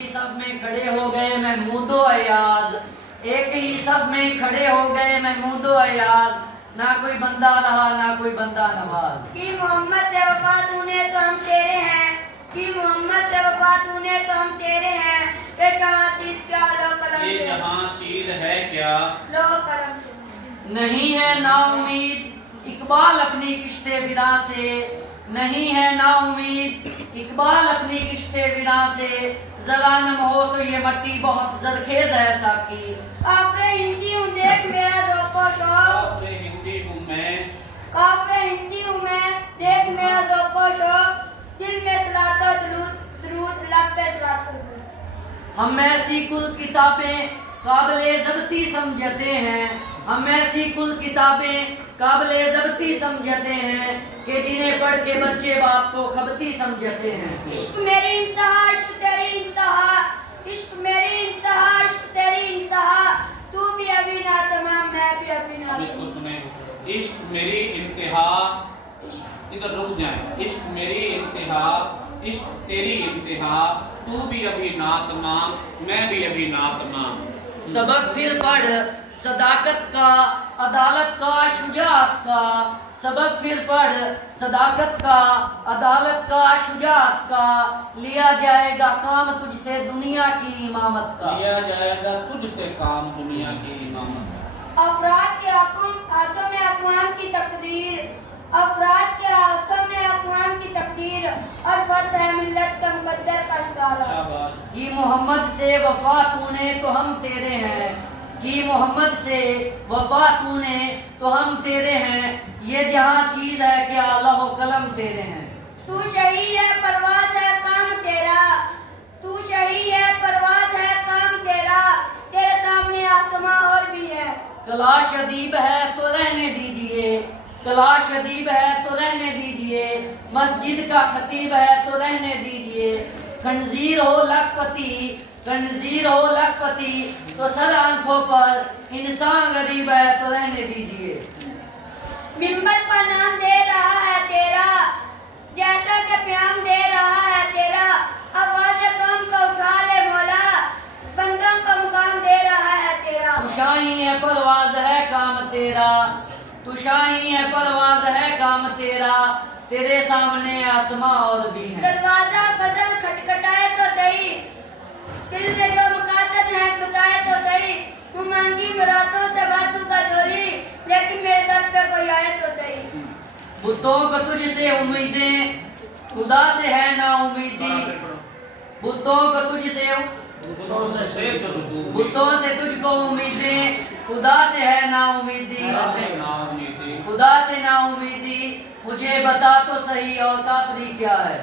सब में खड़े हो गए महमूदो अयाज, एक ही सब में खड़े हो गए महमूदो अयाज, ना कोई बंदा रहा ना कोई बंदा नवाज। कि मोहम्मद से वफा तूने तो हम तेरे हैं, कि मोहम्मद से वफा तूने तो हम तेरे हैं। ये जहाँ चीज क्या लो कलम ये से, जहाँ चीज है क्या लो कलम से। नहीं है ना उम्मीद इकबाल अपनी किश्ते विदा से, नहीं है ना उम्मीद इकबाल अपनी किश्ते विदा से, जरा नम हो तो ये मट्टी बहुत जरखेज है साकी। काफरे हिंदी हूँ देख मेरा ज़ौक़-ओ शौक़, काफिर हिंदी हूँ मैं, काफरे हिंदी हूँ मैं देख मेरा ज़ौक़-ओ शौक़। दिल में सलातो दुरूद लब पे सलातो दुरूद। हम ऐसी कुल किताबें काबिले ज़ब्ती समझते हैं, हम ऐसी कुल किताबें काबिले ज़ब्ती समझते हैं कि जिन्हें पढ़ के बच्चे बाप को खबती समझते हैं। इश्क मेरी इंतहा इश्क तेरी इंतहा, इश्क मेरी इंतहा इश्क तेरी इंतहा। तू भी अभी ना तमाम मैं भी अभी ना अब इसको तमाम। सुने। इश्क मेरी इंतहा, इधर रुक जाए। इश्क मेरी इंतहा, इश्क तेरी इंतहा, तू भी अभी ना तमाम मैं भी अभी ना तमाम। सबक फिर पढ़ सदाकत का, अदालत का, शुजाअत का, सबक फिर पढ़ सदाकत का, अदालत का, शुजाअत का, लिया जाएगा काम तुझसे दुनिया की इमामत का। लिया जाएगा तुझसे काम दुनिया की इमामत का। अफराद के हाथों में अक़वाम की तकदीर, अफराद के हाथों में अक़वाम की तकदीर, और फर्द है मिल्लत का मुकद्दर का सितारा। शाबाश। कि मोहम्मद से वफा तूने तो हम तेरे हैं, कि मोहम्मद से वफा तूने तो हम तेरे हैं, ये जहाँ चीज़ है क्या लौह कलम तेरे हैं। तू शही है परवाज़ है काम तेरा, तू शही है परवाज़ है काम तेरा। तेरे सामने आसमां और भी है। कलाश अदीब है तो रहने दीजिए, कलाश अदीब है तो रहने दीजिए, मस्जिद का खतीब है तो रहने दीजिए। खंजीर हो लखपति, खंजीर हो लखपति, तो सर आंखों पर इंसान गरीब है तो रहने दीजिए। मिंबर पर नाम दे रहा है तेरा, जैसा कि प्याम दे रहा है तेरा। आवाज़ कौम को उठा ले मौला, बंदों को मुकाम दे रहा है तेरा। तू शाही है परवाज़ है काम तेरा, तू शाही है परवाज़ है काम तेरा, तेरे सामने आसमां और भी है। दरवाजा फजल खटखटाए तो सही, दिल में जो मुकासद है बताए तो सही। मुँह मांगी मुरादों से वादू का झोली, लेकिन मेरे दर पे कोई आए तो सही। बुतों को तुझसे उम्मीदें खुदा से है ना उम्मीदी, बुतों को तुझसे बुतों से तुझको उम्मीदें खुदा से है ना उम्मीदी, खुदा से ना उम्मीदी। मुझे बता तो सही और काफरी क्या है।